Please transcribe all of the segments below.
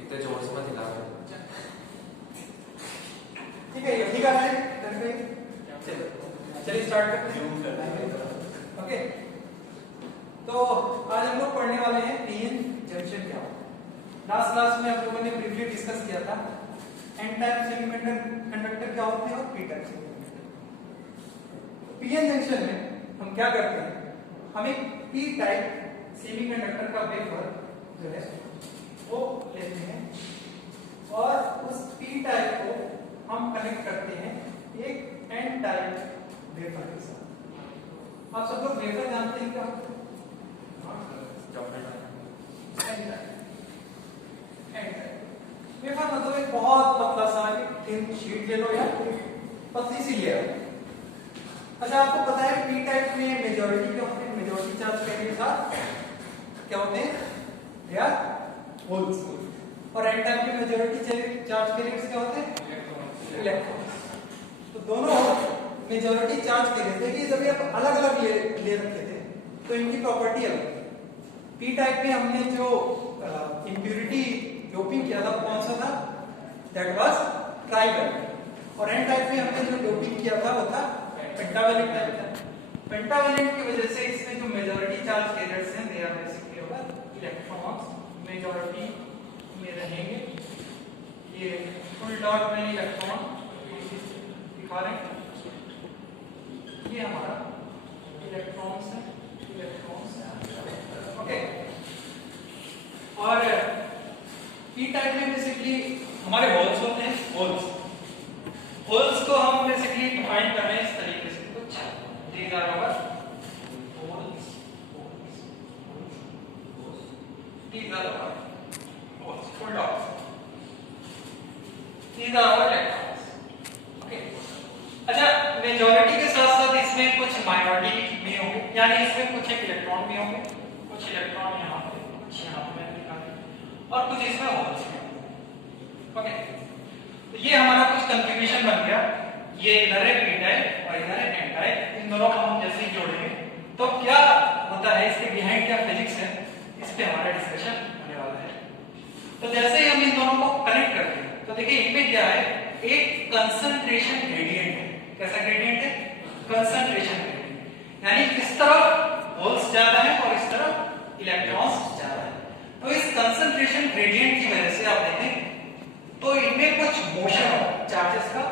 इतने जोर से मत हिला। ठीक है, यही का है। चलिए स्टार्ट करते हैं। ओके, तो आज हम लोग पढ़ने वाले हैं पीएन जंक्शन क्या होता है। लास्ट क्लास में हम लोगों ने ब्रीफली डिस्कस किया था एन टाइप सेमीकंडक्टर क्या होते हैं और P type semiconductor. PN junction में हम क्या करते हैं, हम एक पी टाइप सेमीकंडक्टर का वेफर जो है वो लेते हैं और उस पी टाइप को हम कनेक्ट करते हैं एक एन टाइप वेफर के साथ। आप सब लोग वेफर जानते हैं क्या होता है? वेफर मतलब एक बहुत पतला सा थिन शीट ले लो या पतली सी लेयर। अच्छा, आपको पता है पी टाइप में मेजॉरिटी क्या होते हैं? मेजॉरिटी चार्ज करने के साथ क्या होते हैं यार? होल्स। और एन टाइप में मेजॉरिटी चार्ज कैरियर्स क्या होते हैं? इलेक्ट्रॉन्स। तो दोनों मेजॉरिटी चार्ज कैरियर्स देखिए, जब ये अलग अलग ले रखे थे तो इनकी प्रॉपर्टी अलग थी। पी टाइप में हमने जो इंप्यूरिटी डोपिंग किया था कौन सा था? That was trivalent. और एन टाइप में हमने जो डोपिंग किया था वो था पेंटावैलेंट टाइप था। पेंटावैलेंट की वजह से इसमें जो मेजॉरिटी चार्ज कैरियर्स हैं दे आर बेसिकली होगा इलेक्ट्रॉन्स मेजॉरिटी में रहेंगे। ये फुल डॉट में इलेक्ट्रॉन दिखा रहे हैं, ये हमारा इलेक्ट्रॉन्स है, इलेक्ट्रॉन्स है। ओके, और पी टाइप में बेसिकली हमारे होल्स होते हैं। होल्स को हम बेसिकली डिफाइन कर रहे हैं इस तरीके से, कुछ these are our holes, these are our holes, full dot, these are our electrons. Okay, अच्छा, मेजॉरिटी के साथ साथ इसमें कुछ माइनॉरिटी भी होंगे, यानी इसमें कुछ एक इलेक्ट्रॉन भी होंगे, कुछ इलेक्ट्रॉन यहाँ पे, कुछ यहाँ पे और कुछ इसमें होल्स भी। ओके, तो ये हमारा कुछ कंफ्यूजन बन गया। ये इधर है पी टाइप और इधर है एन टाइप, इन दोनों को हम जैसे ही जोड़ेंगे तो क्या होता है, इसके बिहाइंड क्या फिजिक्स है, इस पे हमारा डिस्कशन होने वाला है। तो जैसे ही हम इन दोनों को कनेक्ट करते हैं तो देखिए इनमें क्या है, एक कंसंट्रेशन ग्रेडियंट है। कैसा ग्रेडियंट है? कंसंट्रेशन ग्रेडियंट, यानी इस तरफ होल्स ज्यादा है और इस तरफ इलेक्ट्रॉन्स ज्यादा है। तो इस कंसंट्रेशन ग्रेडियंट की वजह से आप देखें तो इनमें कुछ मोशन होगा, चार्जेस का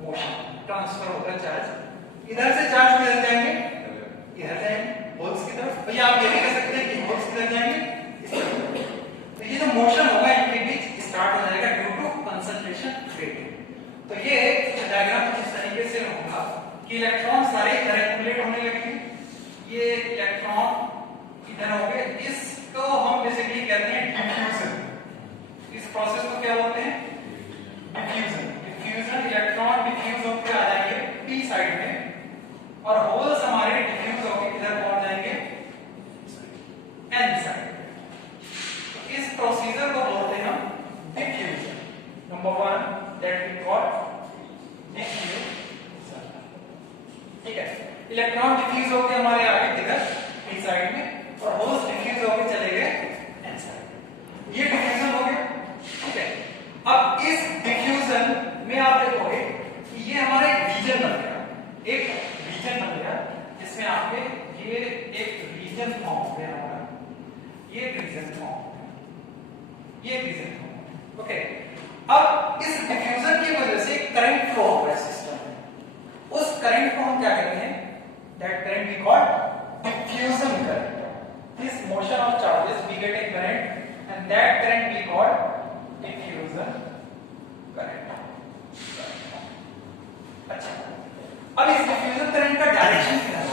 मोशन, ट्रांसफर होगा चार्ज। इधर से चार्ज किधर जाएंगे? इधर जाएंगे होल्स की तरफ। भैया आप ये भी कह सकते हैं कि होल्स किधर जाएंगे? इस तरफ। तो ये जो मोशन होगा इनके बीच स्टार्ट हो जाएगा ड्यू टू कंसंट्रेशन ग्रेडियंट। तो ये डायग्राम इस तरीके से होगा कि इलेक्ट्रॉन सारे इधर एक्युमुलेट होने लगेंगे, ये इलेक्ट्रॉन इधर होंगे, इसको हम बेसिकली कहते हैं डिफ्यूजन। इस प्रोसेस को क्या बोलते हैं? डिफ्यूजन। डिफ्यूजन, इलेक्ट्रॉन डिफ्यूज होकर आ जाएंगे पी साइड में और होल्स हमारे डिफ्यूज होकर किधर पहुंच जाएंगे? N side. तो इस प्रोसीजर को बोलते हैं हम diffusion. Number 1 that we call diffusion. ठीक है, इलेक्ट्रॉन डिफ्यूज होकर हमारे आगे किधर? पी साइड में, और होल्स डिफ्यूज होकर चले गए एन साइड। ये डिफ्यूजन हो गया। ठीक है, अब इस डिफ्यूजन में आप देखोगे कि ये हमारा एक रीजन बन गया, एक रीजन बन गया जिसमें आपके ये एक रीजन फॉर्म हो गया हमारा, ये एक रीजन फॉर्म, ये एक रीजन फॉर्म। ओके, अब इस डिफ्यूजन की वजह से करंट फ्लो हो रहा है सिस्टम में। उस करंट को हम क्या कहते हैं? That current we call diffusion current. This motion of charges we get a current and that current we call diffusion current. अच्छा, अब इस diffusion current का डायरेक्शन क्या है?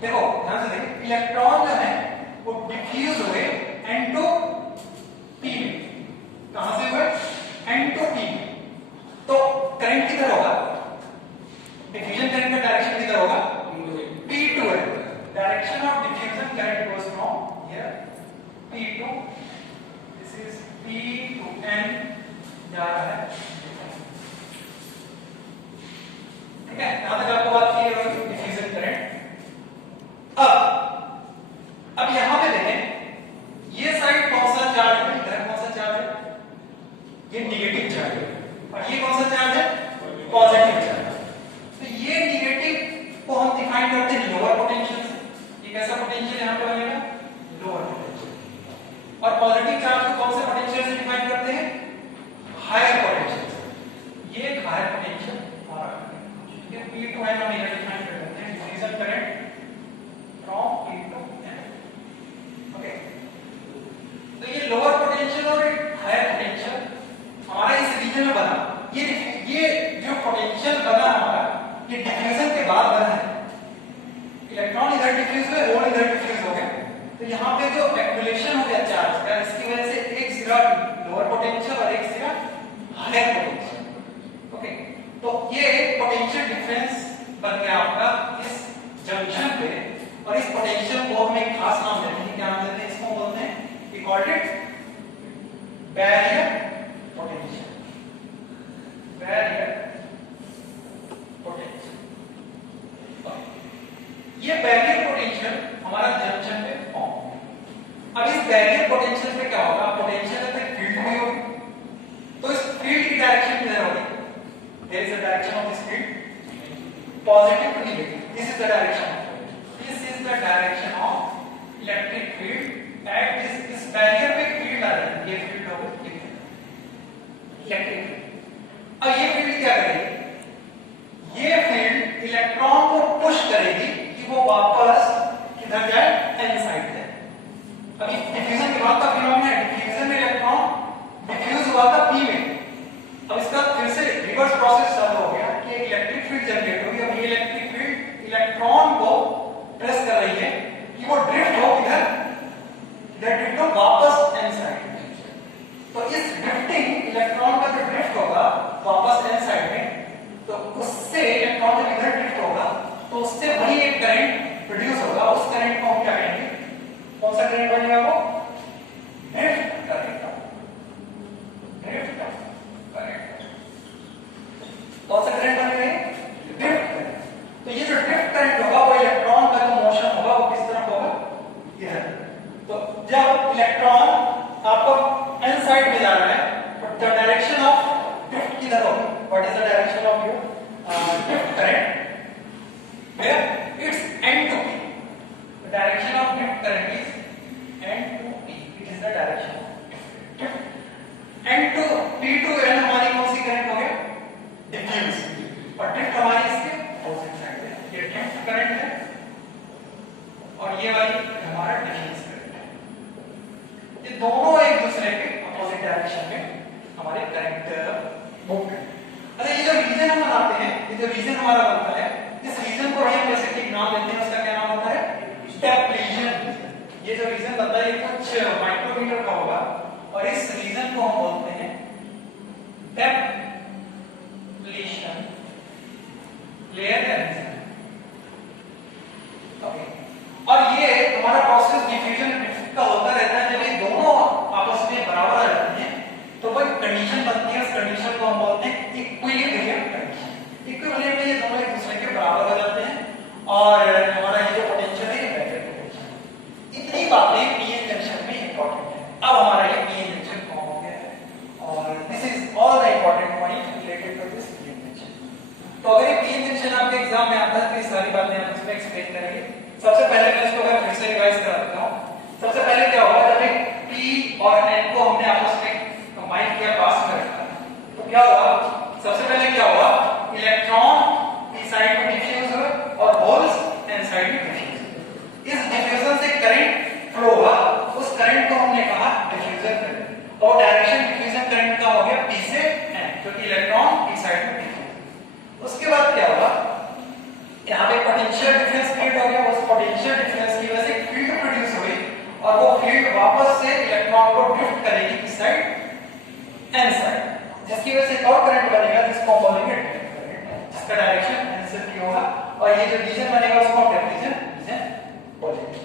देखो ध्यान से देखिए, इलेक्ट्रॉन जो है वो डिफ्यूज हुए n to p में। कहां से हुए? n to p में। तो करंट किधर होगा? डिफ्यूजन करंट का डायरेक्शन किधर होगा? p to n। Direction of diffusion current goes from here P to, this is P to N जा रहा है। ठीक है, यहां तक आपको बात क्लियर होगी डिफ्यूजन करंट। अब यहां पे देखें पोटेंशियल यहाँ पे बनेगा लोअर पोटेंशियल। और पॉजिटिव चार्ज को कौन से पोटेंशियल से डिफाइन करते हैं? Higher potential. ये एक हायर पोटेंशियल हमारा ये P2 है, हम इधर डिफाइन कर देते हैं diffusion current from P2 n। Okay, तो ये लोअर पोटेंशियल और हायर पोटेंशियल हमारा इस रीजन में बना। ये जो पोटेंशियल बना हमारा ये डिफ्यूजन के बाद बना है। इलेक्ट्रॉन इधर डिफ्यूज हुए, होल इधर डिफ्यूज हो गए, तो यहाँ पे जो एक्युमुलेशन हो गया चार्ज का, इसकी वजह से एक सिरा लोअर पोटेंशियल और एक सिरा हायर पोटेंशियल। ओके, तो ये पोटेंशियल डिफरेंस बन गया आपका इस जंक्शन पे। और इस पोटेंशियल को हम एक खास नाम देते हैं। क्या नाम देते हैं इसको? बोलते हैं we called it barrier potential. Barrier potential. ये बैरियर पोटेंशियल हमारा जंक्शन पे फॉर्म होगा। अब इस बैरियर पोटेंशियल पे क्या होगा? पोटेंशियल पे फील्ड भी होगी, तो इस फील्ड की डायरेक्शन किधर होगी? There is the direction of this field positive to negative. This is the direction, this is the direction of electric field at this barrier पे फील्ड आ रही है। ये फील्ड होगा इलेक्ट्रिक फील्ड। अब ये फील्ड क्या करेगी? ये फील्ड इलेक्ट्रॉन को पुश करेगी कि वो वापस किधर जाए? n साइड जाए। अभी डिफ्यूजन के बाद का फिनोमेना है, डिफ्यूजन में इलेक्ट्रॉन डिफ्यूज हुआ था p में। अब इसका फिर से रिवर्स प्रोसेस चालू हो गया कि एक इलेक्ट्रिक फील्ड जनरेट होगी। अब ये इलेक्ट्रिक फील्ड इलेक्ट्रॉन को प्रेस कर रही है कि वो ड्रिफ्ट हो किधर? इधर ड्रिफ्ट हो वापस n साइड। तो इस ड्रिफ्टिंग इलेक्ट्रॉन का जो ड्रिफ्ट होगा वापस n साइड में, तो उससे इलेक्ट्रॉन जब इधर ड्रिफ्ट होगा तो उससे वही एक करंट प्रोड्यूस होगा। उस करंट को हम क्या कहेंगे? कौन सा करंट बनेगा वो? Drift current. Drift current. कौन सा करंट बनेगा? Drift current. तो ये जो ड्रिफ्ट करंट होगा वो इलेक्ट्रॉन का जो मोशन होगा वो किस तरफ होगा? इधर। तो जब इलेक्ट्रॉन आपको n साइड में जा रहा है तो द डायरेक्शन ऑफ ड्रिफ्ट किधर होगी? What is the direction of your drift current? where it's n to p. The direction of drift current is n to p. It is the direction of drift. n to p to n हमारी कौन सी current हो गया? Diffuse. और drift हमारी इसके opposite side है। ये drift current है और ये वाली हमारा डिफ्यूज करंट है। ये दोनों एक दूसरे के अपोजिट डायरेक्शन में हमारे करंट मूव करते हैं। अच्छा, ये जो रीजन हम बनाते हैं, ये जो रीजन हमारा बनता है, इस रीजन को हम जैसे कि नाम देते हैं, उसका क्या नाम होता है? Step region. ये जो रीजन बनता है ये कुछ माइक्रोमीटर का होगा और इस रीजन को हम बोलते हैं डेप्लीशन लेयर का रीजन। ओके, और ये हमारा प्रोसेस डिफ्यूजन ड्रिफ्ट का होता रहता है। जब ये दोनों आपस में बराबर आ जाते हैं तो वो एक कंडीशन बनती है। उस कंडीशन को हम बोलते हैं इक्विलिब्रियम कंडीशन। इक्विलिब्रियम में ये दोनों एक दूसरे के बराबर हो जाते हैं और हमारा ये जो पोटेंशियल है ये बैरियर पोटेंशियल। इतनी बातें पीएन जंक्शन में इंपॉर्टेंट है। अब हमारा ये पीएन जंक्शन फॉर्म हो गया है और this is all the important point related to this PN junction. तो अगर ये पीएन जंक्शन आपके एग्जाम में आता है तो ये सारी बातें हम इसमें एक्सप्लेन करेंगे। सबसे पहले मैं इसको फिर से रिवाइज करा देता हूं। सबसे पहले क्या होगा? जब एक p और n को हमने आपस में कंबाइन किया, पास में रखा, तो क्या हुआ? सबसे पहले क्या हुआ? इलेक्ट्रॉन p साइड में डिफ्यूज हुए और होल्स n साइड में डिफ्यूज हुए। इस डिफ्यूजन से करंट फ्लो हुआ, उस करंट को हमने कहा डिफ्यूजन करंट। और डायरेक्शन डिफ्यूजन करंट का हो गया p से n, क्योंकि इलेक्ट्रॉन p साइड में डिफ्यूज। उसके बाद क्या हुआ? यहाँ पे पोटेंशियल डिफरेंस क्रिएट हो गया। उस पोटेंशियल डिफरेंस की वजह से फील्ड प्रोड्यूस हुई और वो फील्ड वापस से इलेक्ट्रॉन को ड्रिफ्ट करेगी किस साइड? n साइड, जिसकी वजह से एक और करंट बनेगा जिसको हम बोलेंगे ड्रिफ्ट करंट, जिसका डायरेक्शन n से p होगा और ये जो रीजन बनेगा उसको हम रीजन बोलेंगे।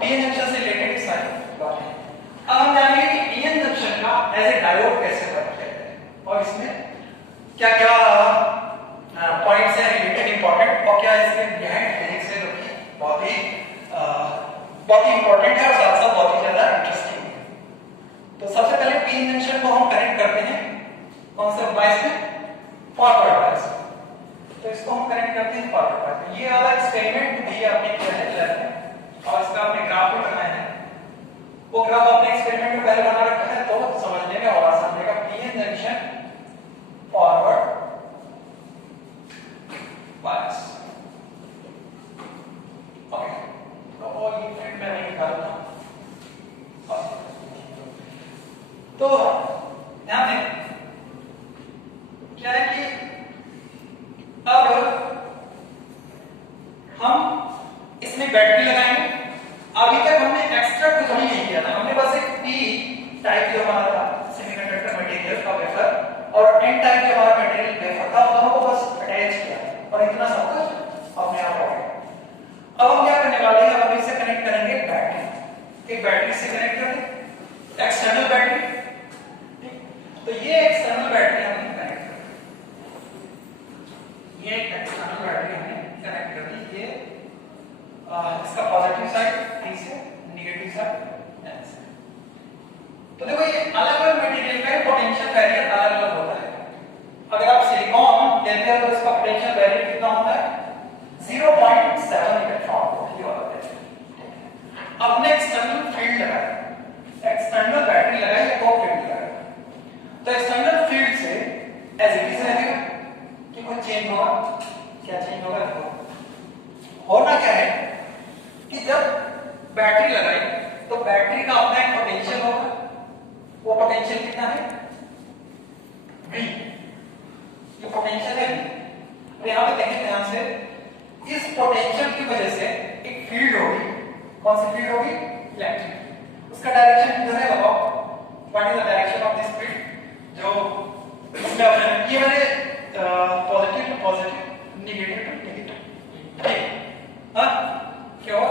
पीएन जंक्शन से रिलेटेड सारी बातें। अब हम जानेंगे कि पीएन जंक्शन का एज ए डायोड कैसे वर्क करता है और इसमें क्या-क्या पॉइंट्स हैं रिलेटेड इंपॉर्टेंट और क्या इसके बिहाइंड फिजिक्स है जो कि बहुत ही इंपॉर्टेंट है और साथ साथ बहुत ही ज्यादा इंटरेस्टिंग है। तो सबसे पहले पीएन जंक्शन को हम कनेक्ट करते हैं कौन से बायस में? Forward bias. तो इसको हम कनेक्ट करते हैं फॉरवर्ड बायस। ये वाला एक्सपेरिमेंट भी आपने किया है लैब में और इसका मैं अभी निकालता हूँ। तो ध्यान दें क्या है कि अब हम इसमें बैटरी लगाएंगे। अभी तक हमने एक्स्ट्रा कुछ भी नहीं किया था, हमने बस एक पी टाइप जो हमारा था सेमीकंडक्टर मटेरियल का वेफर और एन टाइप जो हमारा मटेरियल वेफर था, दोनों को बस अटैच किया और इतना सब कुछ अपने आप हो गया। अब हम क्या करने वाले हैं, हम इसे कनेक्ट करेंगे बैटरी, एक बैटरी से कनेक्ट करेंगे एक्सटर्नल बैटरी। तो ये एक्सटर्नल बैटरी हमने कनेक्ट कर दी, ये एक्सटर्नल बैटरी हमने कनेक्ट कर दी। ये इसका पॉजिटिव साइड P से, नेगेटिव साइड N से। तो देखो ये अलग-अलग मटेरियल का पोटेंशियल बैरियर अलग-अलग होता है। अगर आप सिलिकॉन लेते हैं तो इसका पोटेंशियल बैरियर कितना होता है 0.7 इलेक्ट्रॉन वोल्ट ये होता है। अपने एक्सटर्नल फील्ड लगाया, एक्सटर्नल बैटरी लगाई या तो फील्ड लगाया, तो एक्सटर्नल फील्ड से एज इट इज रहेगा कि कुछ चेंज होगा, क्या चेंज होगा? होना क्या है कि जब बैटरी लगाई तो बैटरी का अपना एक पोटेंशियल होगा, वो पोटेंशियल कितना है V, ये पोटेंशियल है V। तो यहां पे देखें ध्यान से, इस पोटेंशियल की वजह से एक फील्ड होगी, कौन सी फील्ड होगी? इलेक्ट्रिक। उसका डायरेक्शन किधर है बताओ, what is the direction of this field? जो इसमें ये मैंने positive to positive, negative to negative, ठीक? हाँ क्या हुआ?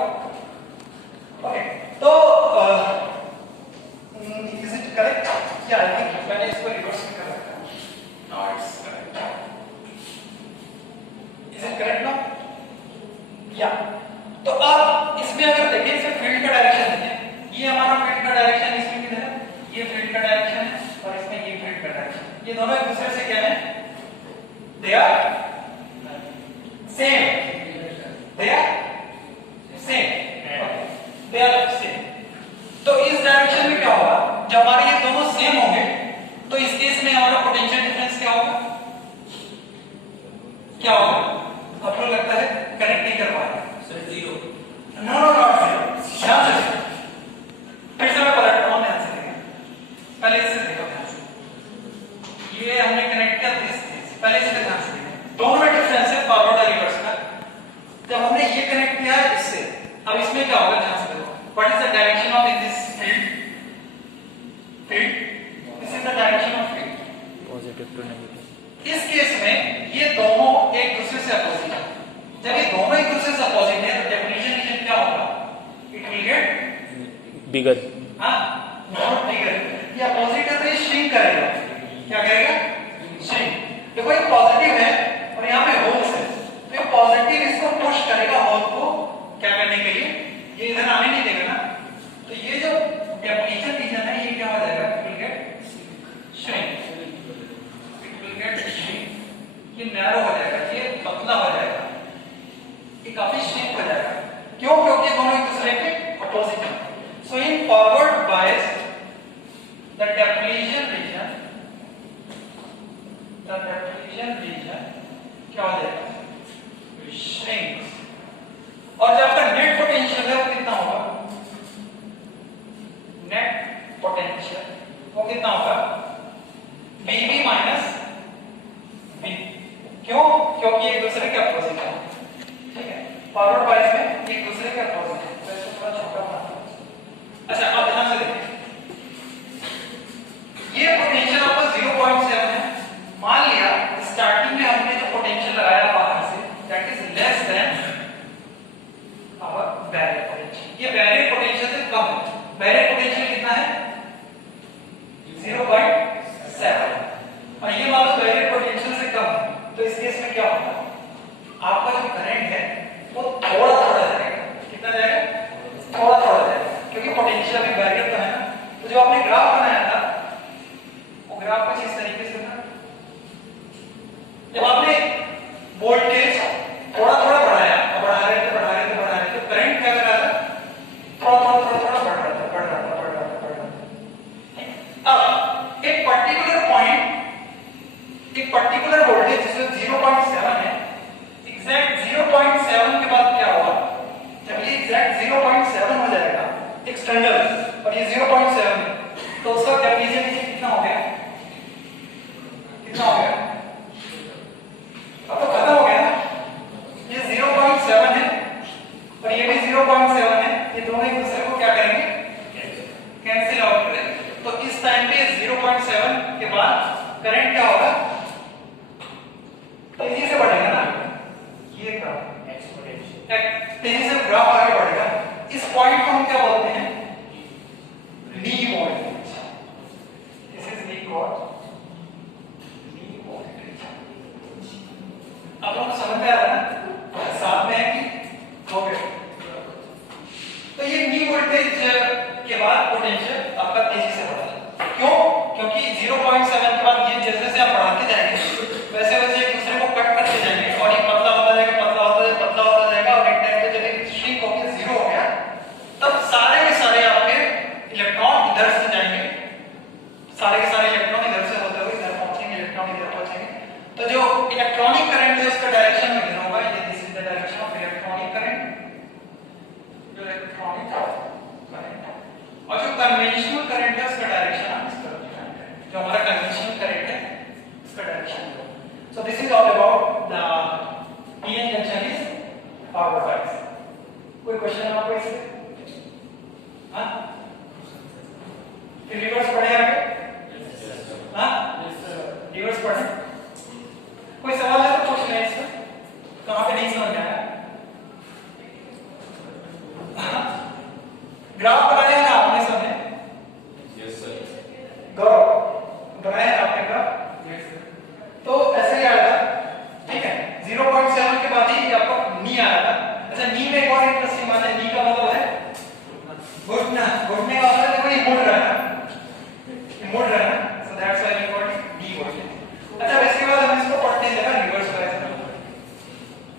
ओके, तो इज इट करेक्ट? क्या आई थिंक मैंने इसको रिवर्स कर रखा है। No it's correct. Is it correct now? या तो अब इसमें अगर देखें इसे फील्ड का डायरेक्शन देखें, ये हमारा फील्ड का डायरेक्शन इसमें किधर है? ये फील्ड का डायरेक्शन है और इसमें ये फील्ड का डायरेक्शन। ये दोनों एक दूसरे से क्या है? They are same, they are same, they are same. तो इस डायरेक्शन में क्या होगा, जब हमारे ये दोनों सेम होंगे तो इस केस में हमारा पोटेंशियल डिफरेंस क्या होगा? क्या होगा? आपको लगता है कनेक्ट नहीं कर पा रहे? Sir zero. No no not zero. ध्यान से फिर से मैं पलटता हूं, ध्यान से देखें, पहले इससे देखो ध्यान से, ये हमने कनेक्ट किया दिस, पहले इससे ध्यान से देखें, दोनों में डिफरेंस है फॉरवर्ड और रिवर्स का। जब हमने ये कनेक्ट किया है इससे, अब इसमें क्या होगा ध्यान से देखो, what is the direction of this field? Field, this is the direction of field, positive to negative. इस केस में ये दोनों एक दूसरे से अपोजिट है। जब ये दोनों एक दूसरे से अपोजिट है तो डेफिनेशन रीजन क्या होगा? इट विल गेट बिगर। हां, नॉट बिगर। ये अपोजिट है तो ये श्रिंक करेगा। क्या करेगा? श्रिंक। देखो ये पॉजिटिव है और यहां पे होल्स है, तो ये पॉजिटिव इसको पुश करेगा होल को क्या करने के लिए, ये इधर आने नहीं देगा ना, तो ये जो डेफिनेशन रीजन है ये क्या हो जाएगा? It will get shrink, it will get shrink. ये नैरो हो जाएगा, ये पतला हो जाएगा, ये काफी श्रिंक हो जाएगा। क्यों? क्योंकि दोनों एक दूसरे के अपोजिट हैं। So in forward bias the depletion region क्या हो जाएगा? श्रिंक। और जो आपका नेट पोटेंशियल है वो कितना होगा? नेट पोटेंशियल वो कितना होगा? VV minus V। क्यों? क्योंकि एक दूसरे के अपोजिट है, ठीक है? फॉरवर्ड बायस में एक दूसरे के अपोजिट है, तो इसको थोड़ा छोटा बनाना। अच्छा अब ध्यान से देखिए, ये पोटेंशियल आपका 0.7 है। मान लिया स्टार्टिंग में हमने जो पोटेंशियल लगाया बाहर से that is less than our barrier potential. ये बैरियर पोटेंशियल से कम है। बैरियर पोटेंशियल कितना है? 0.7। और ये मान लो बैरियर पोटेंशियल से कम है, तो इस केस में क्या होगा? आपका जो करंट है वो थोड़ा थोड़ा जाएगा। कितना जाएगा? थोड़ा थोड़ा जाएगा, क्योंकि पोटेंशियल में बैरियर तो है ना। तो जो आपने ग्राफ बनाया था वो ग्राफ कुछ इस तरीके से था। जब आपने वोल्टेज थोड़ा थोड़ा बढ़ाया, बढ़ा रहे थे तो करंट क्या कर रहा था? थोड़ा थोड़ा बढ़ रहा था। अब एक पर्टिकुलर वोल्टेज जिसमें 0.7 है, एग्जैक्ट 0.7 के बाद क्या होगा? जब ये एग्जैक्ट 0.7 हो जाएगा एक्सटर्नल और ये 0.7 है, तो उसका डिफ्यूजन कितना हो गया, कितना हो गया, अब तो खत्म हो गया ना, ये 0.7 है और ये भी 0.7 है, ये दोनों एक दूसरे को क्या करेंगे, कैंसिल आउट करेंगे। तो इस टाइम पे 0.7 के बाद करंट क्या होगा, तेजी से बढ़ेगा ना, ये ग्राफ एक्सपोनेंशियल तेजी से ग्राफ आगे बढ़ेगा। इस पॉइंट को हम क्या बोलते हैं, नी voltage, this is knee called knee voltage. अब हम समझ में आ रहा है ना, साथ में है कि हो गया। तो ये नी वोल्टेज के बाद पोटेंशियल आपका तेजी से बढ़ेगा, क्यों, क्योंकि 0.7 के बाद ये जैसे जैसे आप बढ़ाते जाएंगे वैसे वैसे एक दूसरे को कट करते जाएंगे और ये पतला होता जाएगा, पतला होता जाएगा, पतला होता जाएगा और एक टाइम पे जब एक श्रिंक हो गया, जीरो हो गया, तब सारे के सारे आपके इलेक्ट्रॉन इधर से जाएंगे, सारे के सारे इलेक्ट्रॉन इधर से होते हुए इधर पहुंचेंगे, इलेक्ट्रॉन इधर पहुंचेंगे। तो जो इलेक्ट्रॉनिक करंट है उसका डायरेक्शन में होगा, ये this is the direction of electronic current, जो इलेक्ट्रॉनिक करंट, और जो कन्वेंशनल करंट है उसका डायरेक्शन हम इस तरफ जाएंगे, जो हमारा कन्वेंशनल करंट है उसका direction. So this is all about the PN junction is forward bias. कोई क्वेश्चन है आपको इससे? हाँ? फिर रिवर्स पढ़े आगे? हाँ? रिवर्स पढ़े? कोई सवाल है तो पूछ लें इसमें? कहाँ पे नहीं समझ आया? ग्राफ बनाया है आपने सबने? Yes sir. गौरव बनाया है आपने ग्राफ? तो ऐसे ही आएगा, ठीक है, 0.7 के बाद ही आपको नी आया था। अच्छा, नी में एक और इंटरेस्टिंग बात है, नी का मतलब है घुटना, घुटने का मतलब है कोई मुड़ रहा है, मुड़ रहा है, so that's why we call it knee voltage. अच्छा, इसके बाद हम इसको पढ़ते हैं जरा रिवर्स बायस में,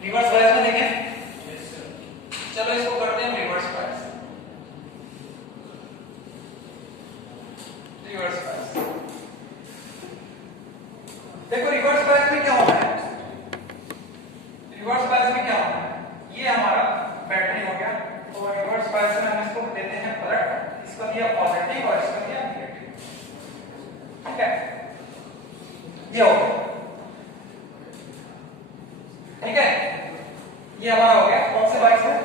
रिवर्स बायस में देखें, चलो इसको करते हैं रिवर्स बायस, रिवर्स बायस। देखो रिवर्स बायस में क्या होता है, रिवर्स बायस में क्या होता है, ये हमारा बैटरी हो गया, तो रिवर्स बायस में हम इसको देते हैं पलट, इसको दिया पॉजिटिव और इसको दिया नेगेटिव, ठीक है, ये हो गया, ठीक है, ये हमारा हो गया कौन से बायस में,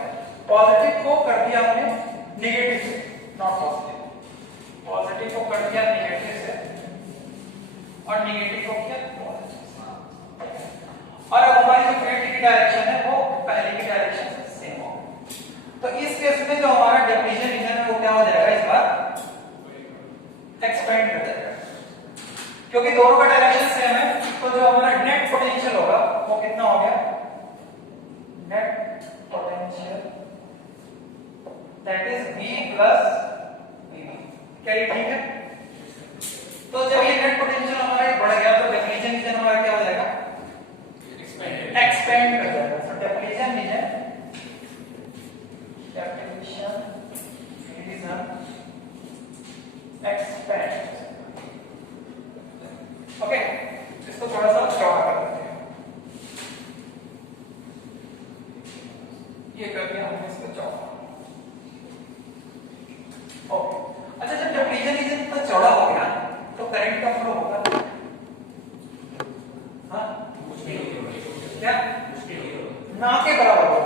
पॉजिटिव को कर दिया हमने नेगेटिव से, नॉट पॉजिटिव, पॉजिटिव को कर दिया नेगेटिव से और नेगेटिव को किया पॉजिटिव, और अब हमारी जो फील्ड की डायरेक्शन है वो पहले की डायरेक्शन से सेम हो। तो इस केस में जो हमारा डिफ्यूजन रीजन है वो क्या हो जाएगा, इस बार एक्सपेंड कर जाएगा, क्योंकि दोनों का डायरेक्शन सेम है। तो जो हमारा नेट पोटेंशियल होगा वो कितना हो गया, net potential that is V plus VB, क्या ये ठीक है? तो जब ये नेट पोटेंशियल हमारा बढ़ गया तो डिफ्यूजन रीजन हमारा क्या हो जाएगा, एक्सपेंड कर जाएगा। तो diffusion region, diffusion region expand, okay, इसको थोड़ा सा चौड़ा कर देते हैं, ये कर दिया हमने इसको चौड़ा, ओके। अच्छा, जब डिफ्यूजन रीजन इतना चौड़ा हो गया तो करंट का फ्लो होगा, हाँ, क्या ना के बराबर होगा।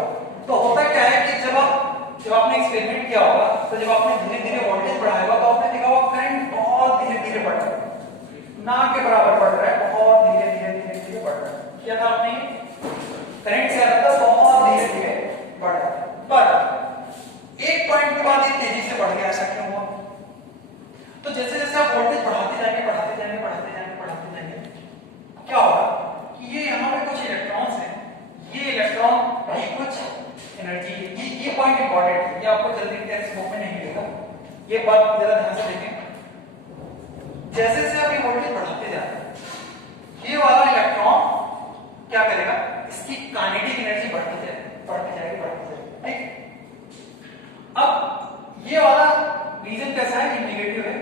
तो होता क्या है कि जब आपने एक्सपेरिमेंट किया होगा तो जब आपने धीरे धीरे वोल्टेज बढ़ाया होगा तो आपने देखा होगा करंट बहुत धीरे धीरे बढ़ रहा है, ना के बराबर बढ़ रहा है, बहुत धीरे धीरे धीरे धीरे बढ़ रहा है। क्या था आपने, करंट से आता बहुत धीरे धीरे बढ़ रहा है, पर एक पॉइंट के बाद ये तेजी से बढ़ गया, ऐसा क्यों हुआ? तो जैसे जैसे आप वोल्टेज बढ़ाते जाएंगे बढ़ाते जाएंगे बढ़ाते जाएंगे बढ़ाते जाएंगे, क्या होगा कि ये यहाँ पे कुछ इलेक्ट्रॉन्स हैं, ये इलेक्ट्रॉन भी कुछ एनर्जी, ये पॉइंट इंपॉर्टेंट है, ये आपको जल्दी टेक्स्ट बुक में नहीं मिलेगा, ये बात जरा ध्यान से देखें। जैसे जैसे आप ये वोल्टेज बढ़ाते जाते हैं, ये वाला इलेक्ट्रॉन क्या करेगा, इसकी काइनेटिक एनर्जी बढ़ती जाएगी, ठीक। अब ये वाला रीजन कैसा है, ये नेगेटिव है,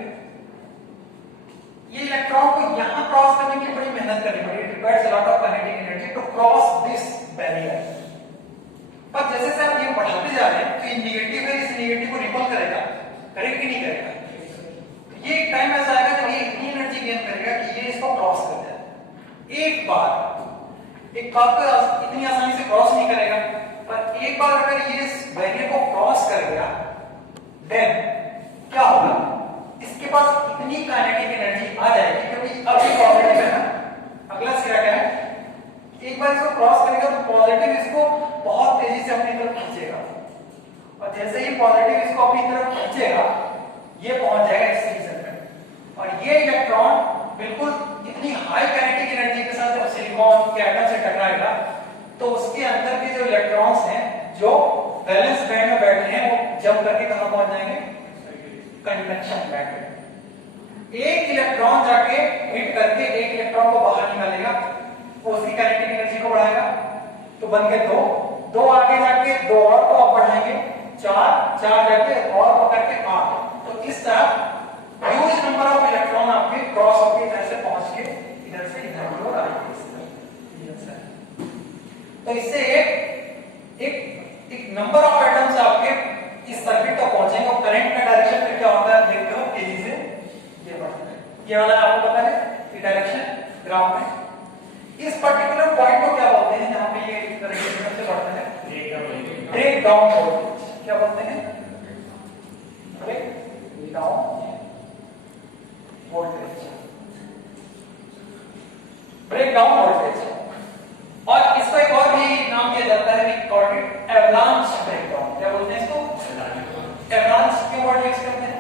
ये इलेक्ट्रॉन को यहां क्रॉस करने के लिए बड़ी मेहनत करनी पड़ेगी, it requires a lot of kinetic energy to cross this barrier. पर जैसे जैसे आप ये बढ़ाते जा रहे हैं तो ये नेगेटिव है, इस नेगेटिव को रिपल करेगा, एक बार तो इतनी आसानी से क्रॉस नहीं करेगा, पर एक बार अगर ये इस बैरियर को क्रॉस कर गया देन क्या होगा, इसके पास इतनी काइनेटिक एनर्जी आ जाएगी, क्योंकि अब ये पॉजिटिव है ना, अगला सिरा क्या है, एक बार इसको क्रॉस करेगा तो पॉजिटिव इसको बहुत तेजी से अपनी तरफ खींचेगा, और जैसे ही पॉजिटिव इसको अपनी तरफ खींचेगा ये पहुंच जाएगा इस रीजन में, और ये इलेक्ट्रॉन बिल्कुल इतनी हाई काइनेटिक एनर्जी के साथ जब सिलिकॉन के एटम से टकराएगा तो उसके अंदर के जो इलेक्ट्रॉन्स हैं जो वैलेंस बैंड में बैठे हैं वो जंप करके कहां पहुंच जाएंगे, कंडक्शन बैंड में। एक इलेक्ट्रॉन जाके हिट करके एक इलेक्ट्रॉन को बाहर निकालेगा, वो उसकी काइनेटिक एनर्जी को बढ़ाएगा, तो बन गए दो आगे जाके दो और को आप बढ़ाएंगे, चार जाके और पकड़ के 8, तो इस तरह ह्यूज नंबर ऑफ इलेक्ट्रॉन आपके क्रॉस होकर इधर से पहुंच के इधर से इधर की ओर आएंगे। तो इससे एक नंबर ऑफ एटम्स आपके इस सर्किट तक पहुंचेंगे, और करंट का डायरेक्शन फिर क्या होता है देखते हो, तेजी से ये बढ़ता है, ये वाला आपको पता है ये डायरेक्शन ग्राफ में। इस पर्टिकुलर पॉइंट को क्या बोलते हैं, जहां पे ये करंट से बढ़ता है, ब्रेक डाउन वोल्टेज। क्या बोलते हैं, breakdown voltage, breakdown voltage. और इसका एक और भी नाम दिया जाता है, we call it avalanche breakdown. क्या बोलते हैं इसको, एवलांच क्यों वर्ड यूज करते हैं,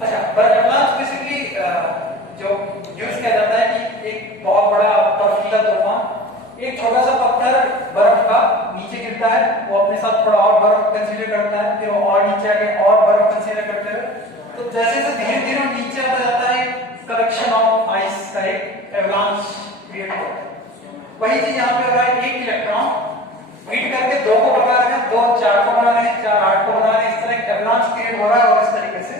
अच्छा पर एवलांच बेसिकली जो यूज किया जाता है कि एक बहुत बड़ा बर्फीला तूफान, एक छोटा सा पत्थर बर्फ का नीचे गिरता है, वो अपने साथ थोड़ा और बर्फ कंसीडर करता है, फिर वो और नीचे आके और बर्फ कंसीडर करते हुए, तो जैसे जैसे धीरे धीरे नीचे आता जाता है, कलेक्शन ऑफ आइस का एक एवलांच क्रिएट होता है। वही चीज यहाँ पे हो रहा है, एक इलेक्ट्रॉन हिट करके दो को बना रहे हैं, दो चार को बना रहे हैं, चार आठ को बना रहे हैं, इस तरह एक एवलांच क्रिएट हो रहा है, और इस तरीके से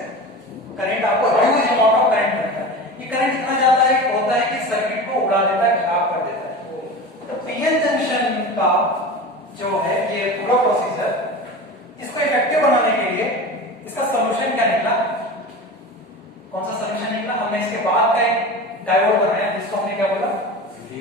करंट आपको ह्यूज अमाउंट ऑफ करंट मिलता है। ये करंट इतना ज्यादा है होता है कि सर्किट को उड़ा देता है, खराब कर देता है। तो पीएन जंक्शन का जो है ये पूरा प्रोसीजर, इसको इफेक्टिव बनाने के लिए इसका सॉल्यूशन क्या निकला, कौन सा सॉल्यूशन निकला, हमने इसके बाद का एक डायोड बनाया जिसको हमने क्या बोला,